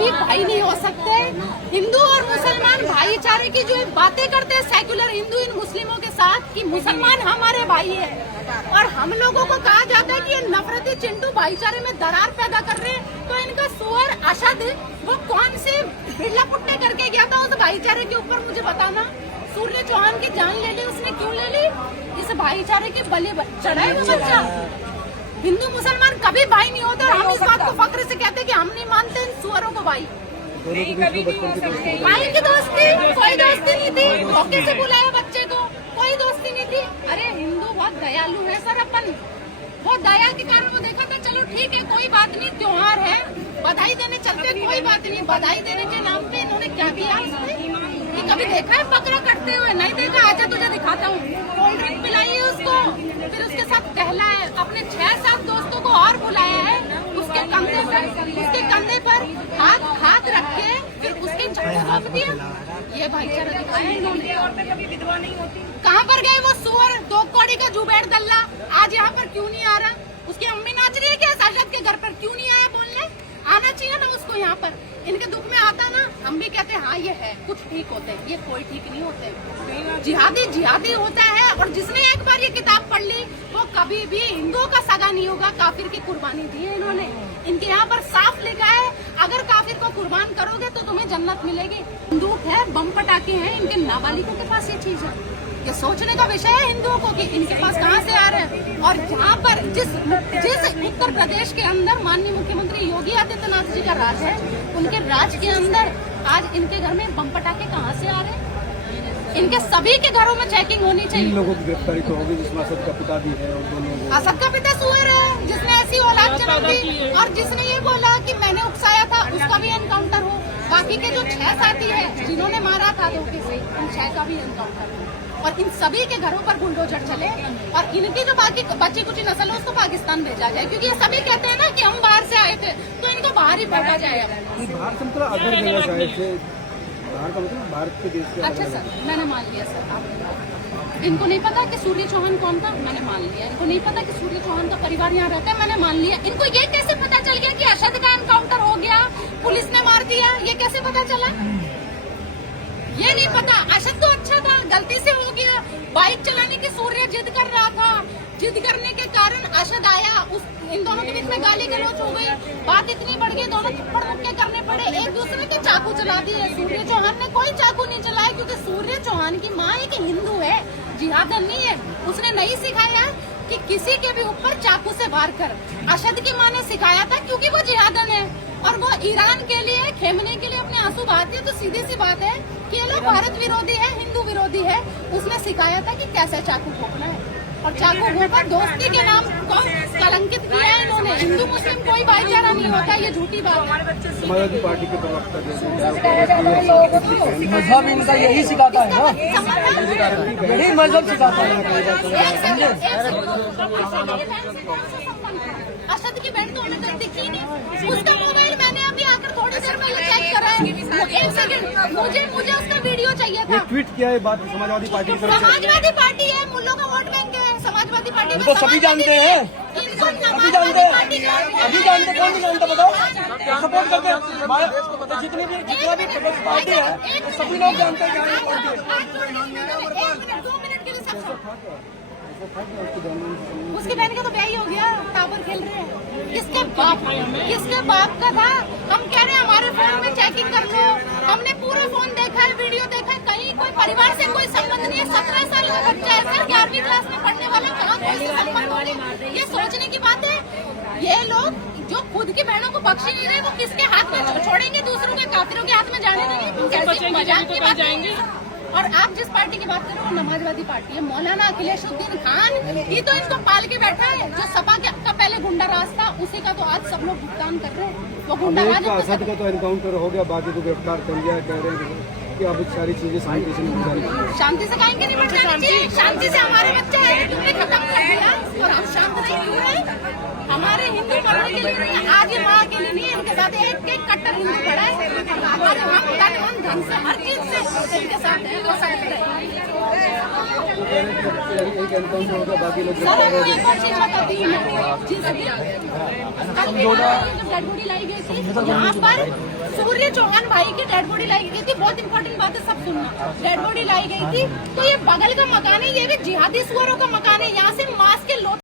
कभी भाई नहीं हो सकते। हिंदू और मुसलमान भाईचारे की जो बातें करते हैं सेक्युलर हिंदू इन मुस्लिमों के साथ कि मुसलमान हमारे भाई है, और हम लोगों को कहा जाता है कि ये नफरती चिंटू भाईचारे में दरार पैदा कर रहे हैं। तो इनका सुअर अशद वो कौन से बिरला पुट्टे करके गया था उस भाईचारे के ऊपर, मुझे बताना। सूर्य चौहान की जान ले ली उसने, क्यों ले ली? इस भाईचारे के बलि चढ़ाए वो बच्चा। हिंदू मुसलमान कभी भाई नहीं होते, और हम इस बात को फक्र से कहते हैं कि हम नहीं मानते इन सुअरों को भाई। भाई की दोस्ती कोई दोस्ती नहीं थी, मौके से बुलाया बच्चे को, कोई दोस्ती नहीं थी। अरे हिंदू बहुत दयालु है सर, अपन बहुत दया के कारण वो देखा था, चलो ठीक है कोई बात नहीं, त्योहार है बधाई देने चलते, कोई बात नहीं। बधाई देने के नाम पे इन्होंने क्या किया? ये कभी देखा है बकरा कटते हुए? नहीं देखा। आजा तुझे दिखाता हूँ। कोल्ड ड्रिंक पिलाई है उसको, फिर उसके साथ कहला है, अपने 6-7 दोस्तों को और बुलाया है, उसके कंधे पर हाथ रख के फिर उसके चाकू रोक दिया। ये भाईचारा दिखाया इन्होंने। कहाँ पर गए वो सुअर दो कौड़ी का जुबैर दल्ला? आज यहाँ पर क्यों नहीं आ रहा? उसकी अम्मी नाच रही है क्या साजद के घर पर? क्यों नहीं आया बोलने? आना चाहिए ना उसको यहाँ पर। इनके दुख में आता ना, हम भी कहते हैं हाँ ये है, कुछ ठीक होते हैं, ये कोई ठीक नहीं होते। जिहादी होता है, और जिसने एक बार ये किताब पढ़ ली वो कभी भी हिंदुओं का सगा नहीं होगा। काफिर की कुर्बानी दी है इन्होंने। इनके यहाँ पर साफ लिखा है, अगर काफिर को कुर्बान करोगे तो तुम्हें जन्नत मिलेगी। बंदूक है, बम पटाखे हैं, इनके नाबालिगों के पास ये चीज है। ये सोचने का विषय है हिंदुओं को कि इनके पास कहाँ से आ रहे हैं। और जहाँ पर जिस उत्तर प्रदेश के अंदर माननीय मुख्यमंत्री योगी आदित्यनाथ जी का राज है, उनके राज के अंदर आज इनके घर में बम पटाखे कहाँ से आ रहे हैं? इनके सभी के घरों में चेकिंग होनी चाहिए। 3 लोगों की गिरफ्तारी तो होगी, जिसमें असद का पिता भी है और 2 लोग। असद का पिता सुअर है, जिसने ऐसी औलाद जन्म दी, और जिसने ये बोला कि मैंने उकसाया था, उसका भी एनकाउंटर हो। बाकी के जो 6 साथी है जिन्होंने मारा था धोखे से, उन 6 का भी एनकाउंटर हो। और इन सभी के घरों पर बुलडोजर चले, और इनकी जो बाकी बच्ची कुछ नस्ल है उसको पाकिस्तान भेजा जाए, क्योंकि ये सभी कहते हैं ना कि हम बाहर से आए थे, तो इनको बाहर ही भेजा जाए। बाहर से मतलब अदर जगह से आए थे, बाहर का मतलब भारत के देश से। अच्छा सर, मैंने मान लिया सर। आप इनको नहीं पता कि सूर्य चौहान कौन था? मैंने मान लिया। इनको नहीं पता कि सूर्य चौहान का परिवार यहाँ रहता है? मैंने मान लिया। इनको ये कैसे पता चल गया कि अशद का एनकाउंटर हो गया, पुलिस ने मार दिया? ये कैसे पता चला? ये नहीं पता। अशद तो अच्छा था, गलती से हो गया। बाइक चलाने की सूर्य जिद कर रहा था, जिद करने के कारण अशद आया, इन दोनों के बीच में गाली गलौज हो गई, बात इतनी बढ़ गई, दोनों थप्पड़ मुक्के करने पड़े, एक दूसरे के चाकू चला दिए। सूर्य चौहान ने कोई चाकू नहीं चलाया, क्योंकि सूर्य चौहान की माँ एक हिंदू है, जिहादन नहीं है। उसने नहीं सिखाया कि किसी के भी ऊपर चाकू से वार कर। अशद की माँ ने सिखाया था, क्योंकि वो जिहादन है और वो ईरान के लिए खेमने के लिए अपने आंसू बहाती है। तो सीधी सी बात है कि ये लोग भारत विरोधी है, हिंदू विरोधी है। उसने सिखाया था कि कैसे चाकू भोंकना है, और चाकू भोंका दोस्ती के नाम को कलंकित किया है इन्होंने। हिंदू मुस्लिम कोई भाईचारा नहीं होता, ये झूठी बात है। समाजवादी पार्टी के प्रवक्ता मजहब इनका यही सिखाता है ना, यही मजहब सिखाता है। अशद की बहन तो हमें दिखी नहीं, उसका मोबाइल मैंने अभी आकर थोड़ी देर पहले चेक करा है। 1 सेकंड, मुझे उसका वीडियो चाहिए था। ट्वीट किया है बात समाजवादी पार्टी की तरफ से। समाजवादी पार्टी है, मुल्लों का वोट बैंक है समाजवादी पार्टी में। तो सभी जानते हैं, अभी जानते हैं, अभी जानते, कौन नहीं जानता बताओ? सपोर्ट करते हैं जितनी भी पार्टी है, सभी लोग जानते हैं क्या पार्टी है। 2 मिनट के लिए सब उसकी बहन का तो ब्याह ही हो गया, टावर खेल रहे हैं। किसके बाप का था? हम कह रहे हैं हमारे फोन में चेकिंग कर लो। हमने पूरा फोन देखा है, वीडियो देखा है, कहीं कोई परिवार से कोई संबंध नहीं है। 17 साल का बच्चा है सर, 11वीं क्लास में पढ़ने वाला, कहाँ कोई संबंध हो रही? ये सोचने की बात है। ये लोग जो खुद की बहनों को बख्श नहीं रहे, वो किसके हाथ में छोड़ेंगे? दूसरों के काफिरों के हाथ में जाने देंगे? मजाक की बात जाएंगे। और आप जिस पार्टी की बात कर रहे हो वो समाजवादी पार्टी है। मौलाना अखिलेशुद्दीन खान ये तो इनको पाल के बैठा है। जो सपा का पहले गुंडा राज था, उसी का तो आज सब लोग भुगतान कर रहे हैं। वो गुंडा राज असद का तो एनकाउंटर हो गया, बाकी को गिरफ्तार कर लिया। कह रहे हैं कि अब सारी चीजें शांति से निपट जाएंगी। शांति से काहेंगे निपट जाएंगी? शांति से हमारे बच्चे हैं, तुमने खत्म कर दिया और हम शांत नहीं क्यों रहे? हमारे हिंदू मरने के लिए नहीं, आज ये माँ के लिए नहीं, इनके साथ एक कट्टर हिंदू खड़ा है। हमारे तन मन धन से हर चीज से इनके साथ है, वो साथ रहे। एक एनकाउंटर होगा, बाकी लोग सर आपको एक और चीज बताती हूँ मैं, कल डेड बॉडी लाई गई थी यहाँ पर, सूर्य चौहान भाई की डेड बॉडी लाई गई थी। बहुत इंपॉर्टेंट बात है, सब सुनना। डेड बॉडी लाई गई थी तो ये बगल का मकान है, ये भी जिहादी सुअरों का मकान है। यहाँ से मांस के लोटे